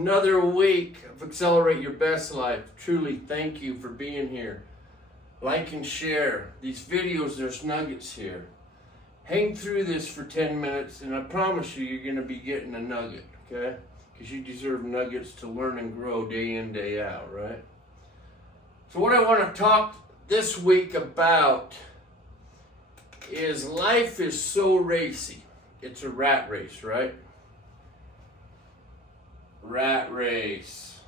Another week of Accelerate Your Best Life. Truly, thank you for being here. Like and share. These videos, there's nuggets here. Hang through this for 10 minutes, and I promise you, you're going to be getting a nugget, okay? Because you deserve nuggets to learn and grow day in, day out, right? So what I want to talk this week about is life is so racy. It's a rat race, right? Rat race.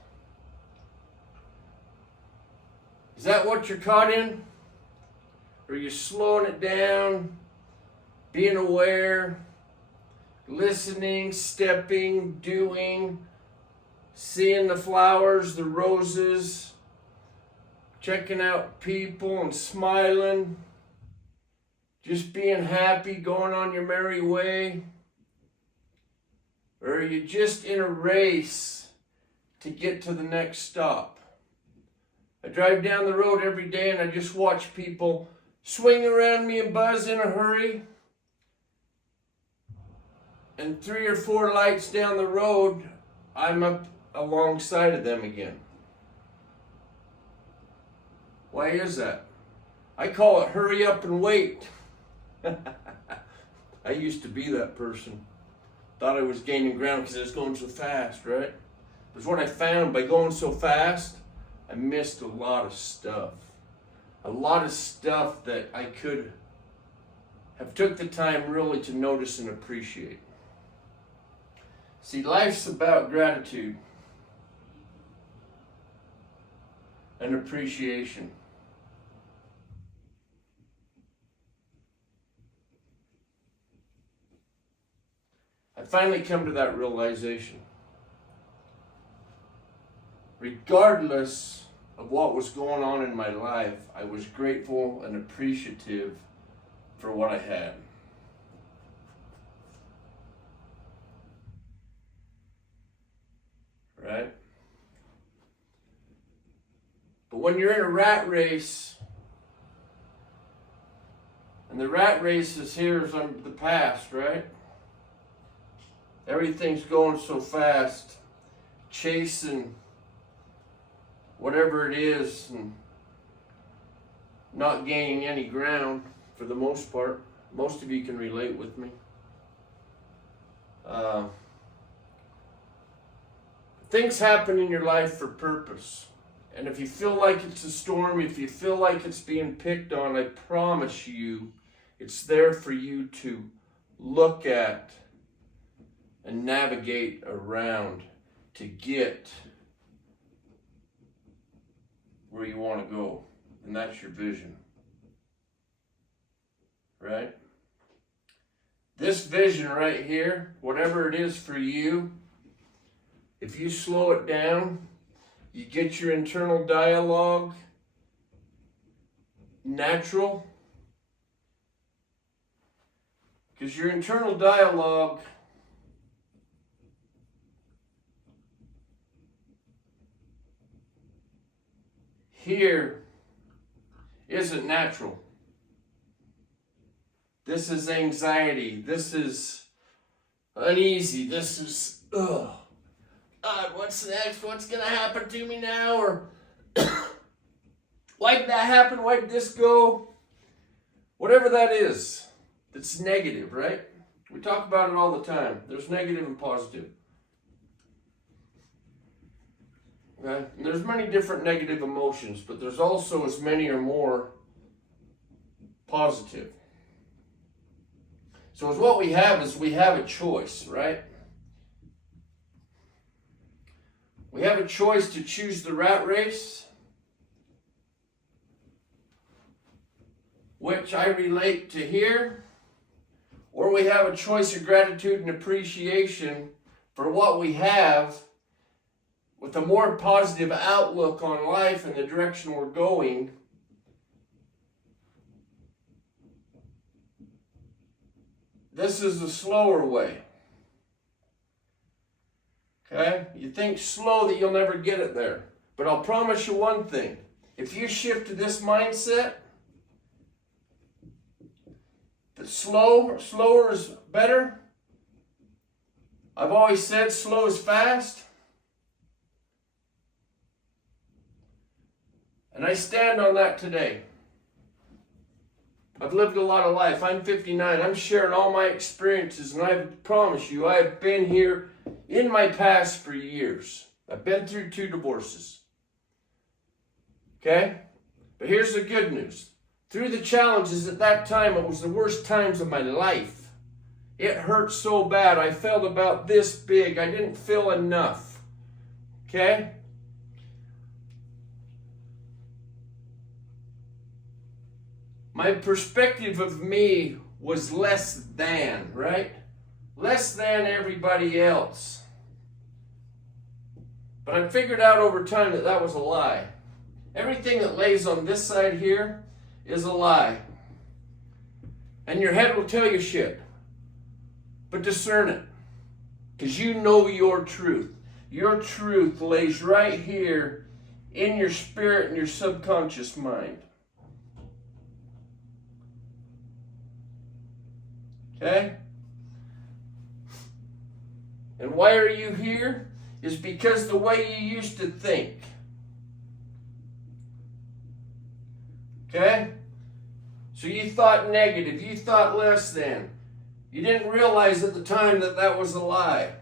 Is that what you're caught in? Or are you slowing it down, being aware, listening, stepping, doing, seeing the flowers, the roses, checking out people and smiling, just being happy, going on your merry way? Or are you just in a race to get to the next stop? I drive down the road every day and I just watch people swing around me and buzz in a hurry. And 3 or 4 lights down the road, I'm up alongside of them again. Why is that? I call it hurry up and wait. I used to be that person. Thought I was gaining ground because I was going so fast, right? But what I found, by going so fast, I missed a lot of stuff. A lot of stuff that I could have took the time really to notice and appreciate. See, life's about gratitude and appreciation. I finally come to that realization. Regardless of what was going on in my life, I was grateful and appreciative for what I had. Right? But when you're in a rat race, and the rat race is here is on the past, right? Everything's going so fast, chasing whatever it is and not gaining any ground for the most part. Most of you can relate with me. Things happen in your life for purpose. And if you feel like it's a storm, if you feel like it's being picked on, I promise you, it's there for you to look at and navigate around to get where you want to go. And that's your vision. Right? This vision right here, whatever it is for you, if you slow it down, you get your internal dialogue natural. Because your internal dialogue here isn't natural. This is anxiety. This is uneasy. This is, God, what's next? What's going to happen to me now? Or why did that happen? Why did this go? Whatever that is, it's negative, right? We talk about it all the time. There's negative and positive. Okay? And there's many different negative emotions, but there's also as many or more positive. So what we have is we have a choice, right? We have a choice to choose the rat race, which I relate to here, or we have a choice of gratitude and appreciation for what we have with a more positive outlook on life and the direction we're going. This is the slower way. Okay? You think slow that you'll never get it there. But I'll promise you one thing. If you shift to this mindset, that slower is better. I've always said slow is fast. And I stand on that today. I've lived a lot of life. I'm 59. I'm sharing all my experiences, and I promise you, I have been here in my past for years. I've been through 2 divorces. Okay? But here's the good news. Through the challenges at that time, it was the worst times of my life. It hurt so bad. I felt about this big. I didn't feel enough. Okay? My perspective of me was less than, right? Less than everybody else. But I figured out over time that that was a lie. Everything that lays on this side here is a lie. And your head will tell you shit. But discern it. Because you know your truth. Your truth lays right here in your spirit and your subconscious mind. Okay? And why are you here? Is because the way you used to think. Okay? So you thought negative. You thought less than. You didn't realize at the time that that was a lie.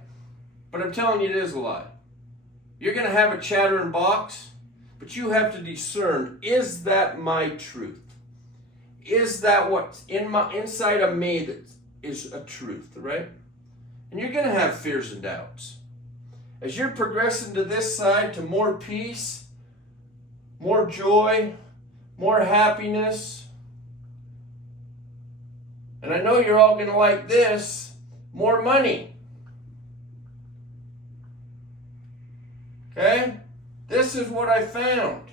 But I'm telling you, it is a lie. You're going to have a chattering box, but you have to discern, is that my truth? Is that what's inside of me that is a truth, right? And you're going to have fears and doubts. As you're progressing to this side, to more peace, more joy, more happiness, and I know you're all going to like this, more money. Okay? This is what I found.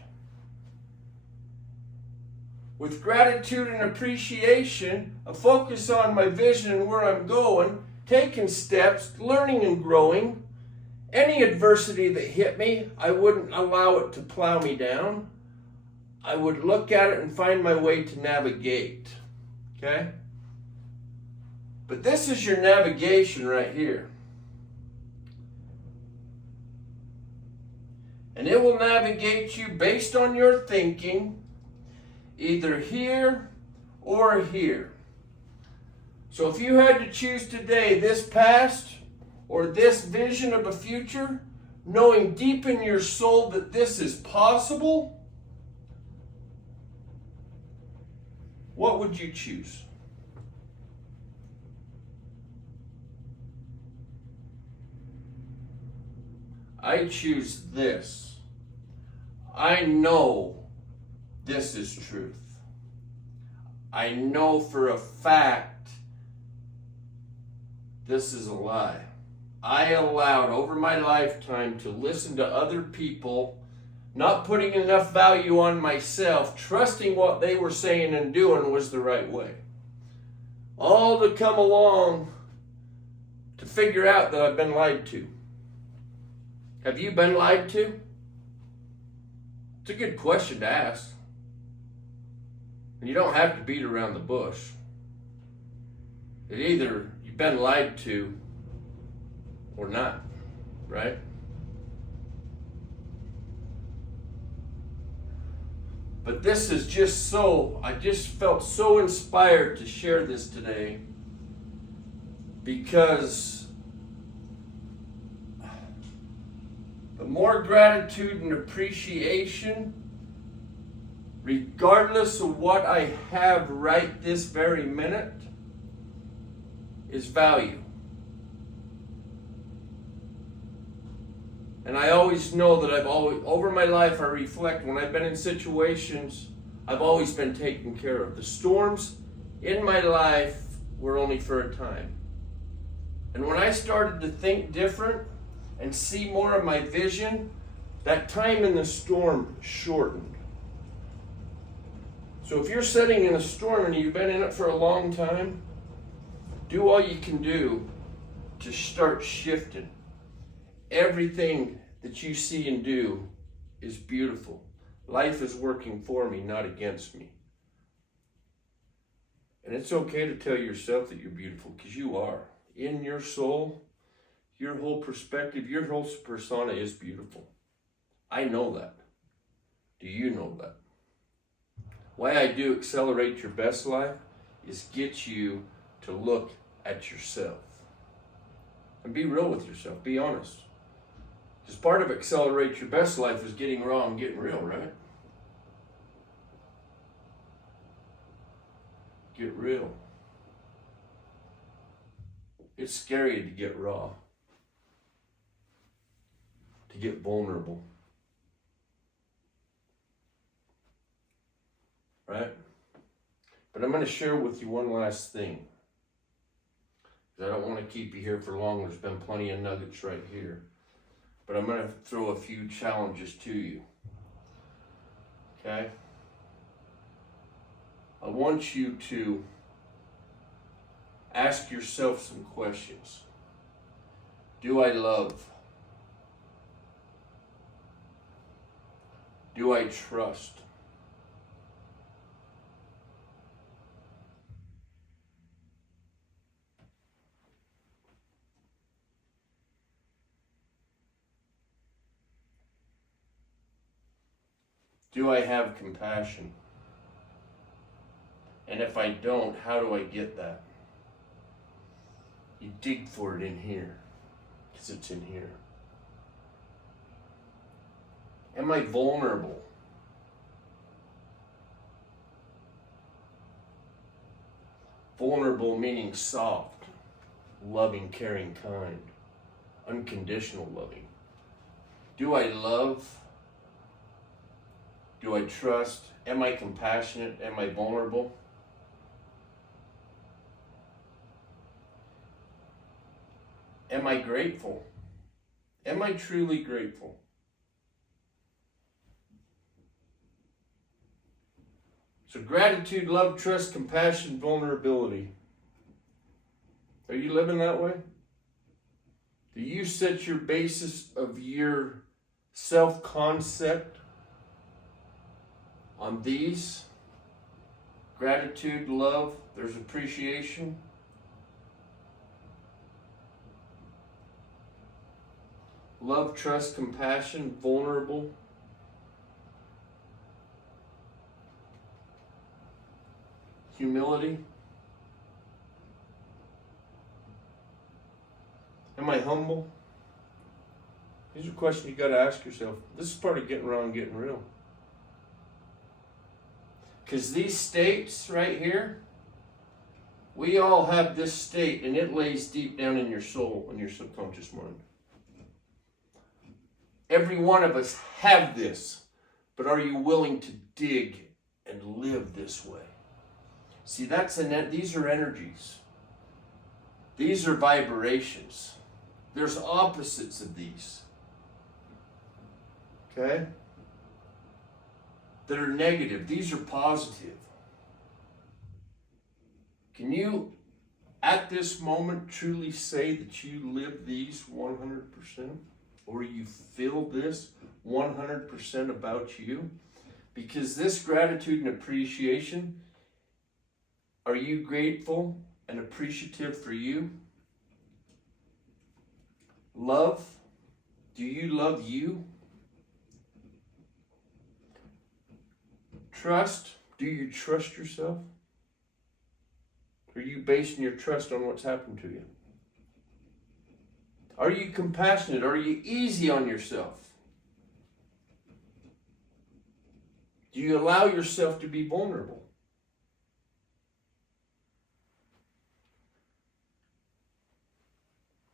With gratitude and appreciation, a focus on my vision and where I'm going, taking steps, learning and growing. Any adversity that hit me, I wouldn't allow it to plow me down. I would look at it and find my way to navigate. Okay? But this is your navigation right here. And it will navigate you based on your thinking, either here or here. So if you had to choose today this past or this vision of a future, knowing deep in your soul that this is possible, what would you choose? I choose this. I know this is truth. I know for a fact this is a lie. I allowed over my lifetime to listen to other people, not putting enough value on myself, trusting what they were saying and doing was the right way. All to come along to figure out that I've been lied to. Have you been lied to? It's a good question to ask. And you don't have to beat around the bush. It either you've been lied to or not, right? But this is just so, I just felt so inspired to share this today because the more gratitude and appreciation, regardless of what I have right this very minute, is value. And I always know that over my life, I reflect when I've been in situations, I've always been taken care of. The storms in my life were only for a time. And when I started to think different and see more of my vision, that time in the storm shortened. So if you're sitting in a storm and you've been in it for a long time, do all you can do to start shifting. Everything that you see and do is beautiful. Life is working for me, not against me. And it's okay to tell yourself that you're beautiful, because you are. In your soul, your whole perspective, your whole persona is beautiful. I know that. Do you know that? Why I do Accelerate Your Best Life is get you to look at yourself. And be real with yourself. Be honest. Because part of Accelerate Your Best Life is getting raw and getting real, right? Get real. It's scary to get raw. To get vulnerable. Right? But I'm going to share with you one last thing. Because I don't want to keep you here for long. There's been plenty of nuggets right here. But I'm going to throw a few challenges to you. Okay? I want you to ask yourself some questions. Do I love? Do I trust? Do I have compassion? And if I don't, how do I get that? You dig for it in here, because it's in here. Am I vulnerable? Vulnerable meaning soft, loving, caring, kind, unconditional loving. Do I love? Do I trust? Am I compassionate? Am I vulnerable? Am I grateful? Am I truly grateful? So gratitude, love, trust, compassion, vulnerability. Are you living that way? Do you set your basis of your self-concept on these? Gratitude, love, there's appreciation. Love, trust, compassion, vulnerable. Humility. Am I humble? These are questions you got to ask yourself. This is part of getting raw and getting real. Because these states right here, we all have this state, and it lays deep down in your soul, in your subconscious mind. Every one of us have this, but are you willing to dig and live this way? See, these are energies. These are vibrations. There's opposites of these. Okay? That are negative. These are positive. Can you, at this moment, truly say that you live these 100%? Or you feel this 100% about you? Because this gratitude and appreciation, are you grateful and appreciative for you? Love, do you love you? Trust, do you trust yourself? Are you basing your trust on what's happened to you? Are you compassionate? Are you easy on yourself? Do you allow yourself to be vulnerable?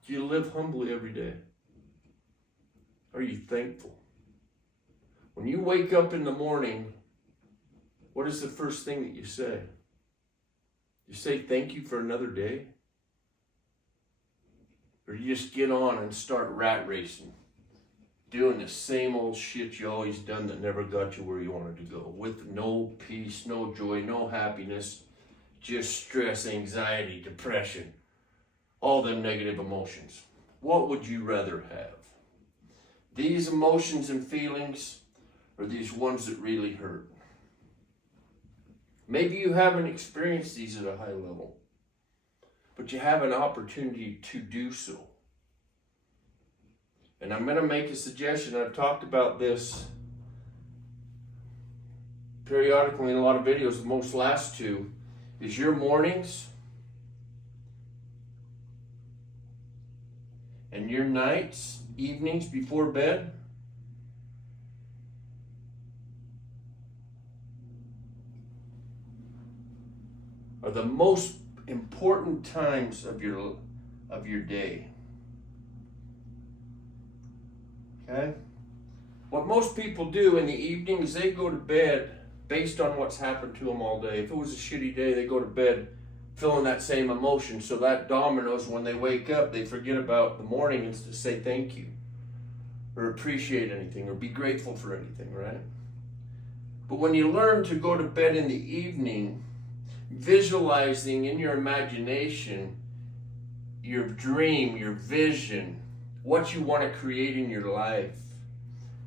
Do you live humbly every day? Are you thankful? When you wake up in the morning, what is the first thing that you say? You say thank you for another day? Or you just get on and start rat racing, doing the same old shit you always done that never got you where you wanted to go, with no peace, no joy, no happiness, just stress, anxiety, depression, all them negative emotions. What would you rather have? These emotions and feelings, or these ones that really hurt? Maybe you haven't experienced these at a high level, but you have an opportunity to do so. And I'm going to make a suggestion. I've talked about this periodically in a lot of videos, the most last two, is your mornings and your nights, evenings before bed, are the most important times of your day. Okay? What most people do in the evening is they go to bed based on what's happened to them all day. If it was a shitty day, they go to bed feeling that same emotion. So that dominoes, when they wake up, they forget about the morning and to say thank you or appreciate anything or be grateful for anything, right? But when you learn to go to bed in the evening, visualizing in your imagination your dream, your vision, what you want to create in your life,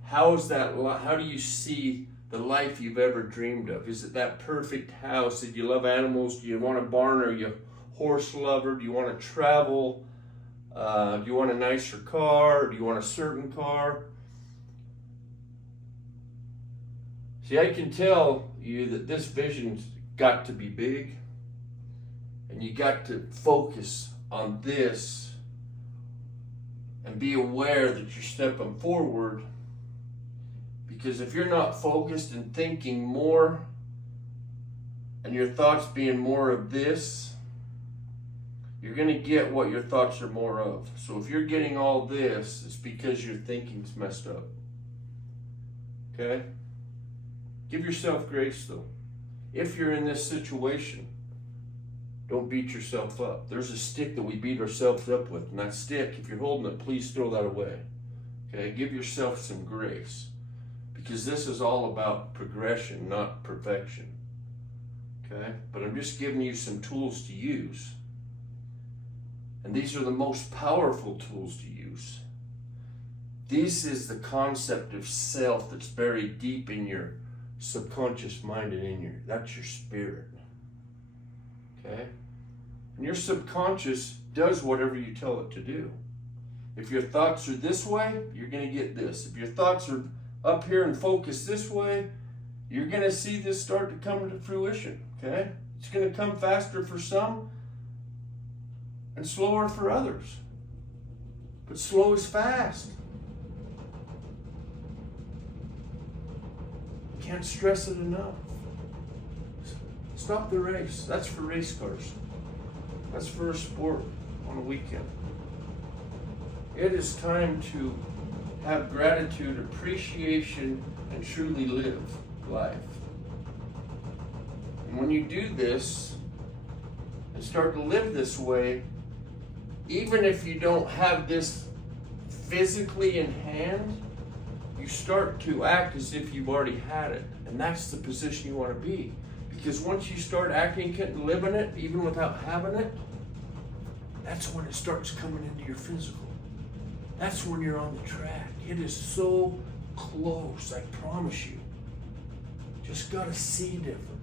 how do you see the life you've ever dreamed of? Is it that perfect house? Did you love animals? Do you want a barn? Are you a horse lover? Do you want to travel? Do you want a nicer car? Do you want a certain car? See, I can tell you that this vision's got to be big, and you got to focus on this and be aware that you're stepping forward. Because if you're not focused and thinking more, and your thoughts being more of this, you're going to get what your thoughts are more of. So if you're getting all this, it's because your thinking's messed up. Okay? Give yourself grace, though. If you're in this situation, don't beat yourself up. There's a stick that we beat ourselves up with, and that stick, if you're holding it, please throw that away. Okay? Give yourself some grace. Because this is all about progression, not perfection. Okay? But I'm just giving you some tools to use. And these are the most powerful tools to use. This is the concept of self that's buried deep in your subconscious mind and that's your spirit. Okay? And your subconscious does whatever you tell it to do. If your thoughts are this way, you're going to get this. If your thoughts are up here and focus this way, you're going to see this start to come to fruition. Okay? It's going to come faster for some and slower for others. But slow is fast. Can't stress it enough. Stop the race. That's for race cars. That's for a sport on a weekend. It is time to have gratitude, appreciation, and truly live life. And when you do this and start to live this way, even if you don't have this physically in hand, you start to act as if you've already had it. And that's the position you want to be. Because once you start acting and living it, even without having it, that's when it starts coming into your physical. That's when you're on the track. It is so close, I promise you. Just gotta see different.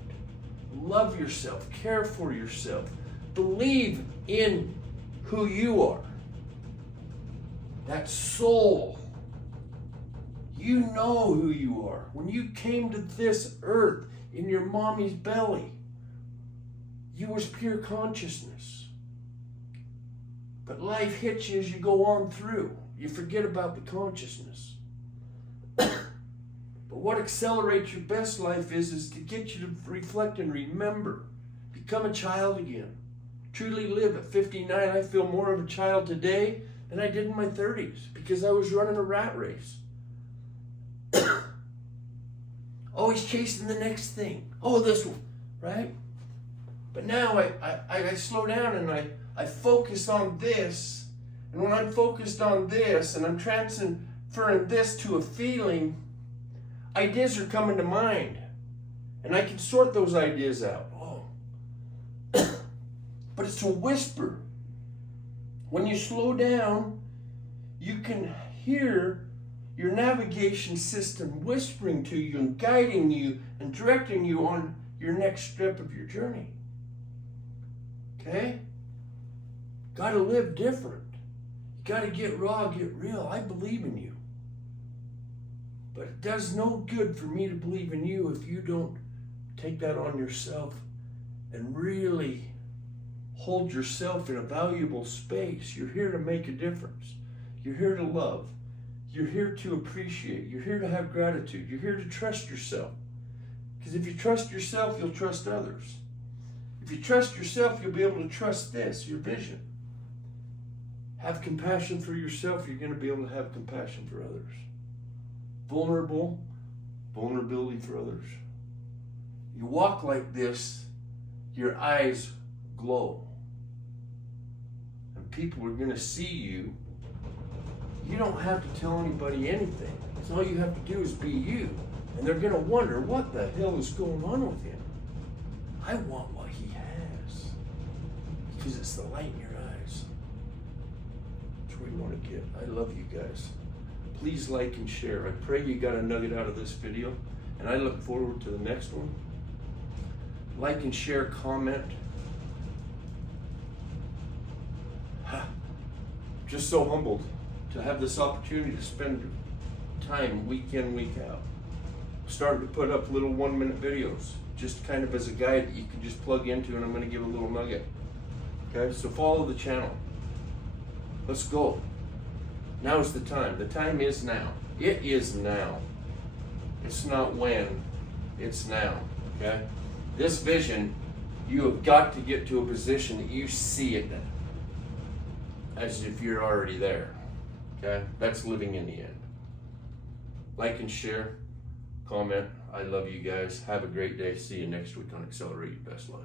Love yourself, care for yourself, believe in who you are. That soul. You know who you are. When you came to this earth in your mommy's belly, you was pure consciousness. But life hits you as you go on through. You forget about the consciousness. But what accelerates your best life is to get you to reflect and remember. Become a child again. Truly live. At 59, I feel more of a child today than I did in my 30s because I was running a rat race. Always chasing the next thing. Oh, this one, right? But now I slow down and I focus on this. And when I'm focused on this and I'm transferring this to a feeling, ideas are coming to mind. And I can sort those ideas out. Oh. But it's a whisper. When you slow down, you can hear your navigation system whispering to you and guiding you and directing you on your next step of your journey. Okay? Gotta live different. You gotta get raw, get real. I believe in you. But it does no good for me to believe in you if you don't take that on yourself and really hold yourself in a valuable space. You're here to make a difference. You're here to love. You're here to appreciate. You're here to have gratitude. You're here to trust yourself. Because if you trust yourself, you'll trust others. If you trust yourself, you'll be able to trust this, your vision. Have compassion for yourself, you're going to be able to have compassion for others. Vulnerability for others. You walk like this, your eyes glow. And people are going to see you. You don't have to tell anybody anything. So all you have to do is be you. And they're going to wonder, what the hell is going on with him? I want what he has. Because it's the light in your eyes. That's where you want to get. I love you guys. Please like and share. I pray you got a nugget out of this video. And I look forward to the next one. Like and share, comment. Just so humbled to have this opportunity to spend time week in, week out. Starting to put up little 1-minute videos, just kind of as a guide that you can just plug into, and I'm going to give a little nugget. Okay, so follow the channel. Let's go. Now's the time. The time is now. It is now. It's not when, it's now. Okay? This vision, you have got to get to a position that you see it as if you're already there. Okay? That's living in the end. Like and share, comment. I love you guys. Have a great day. See you next week on Accelerate Your Best Life.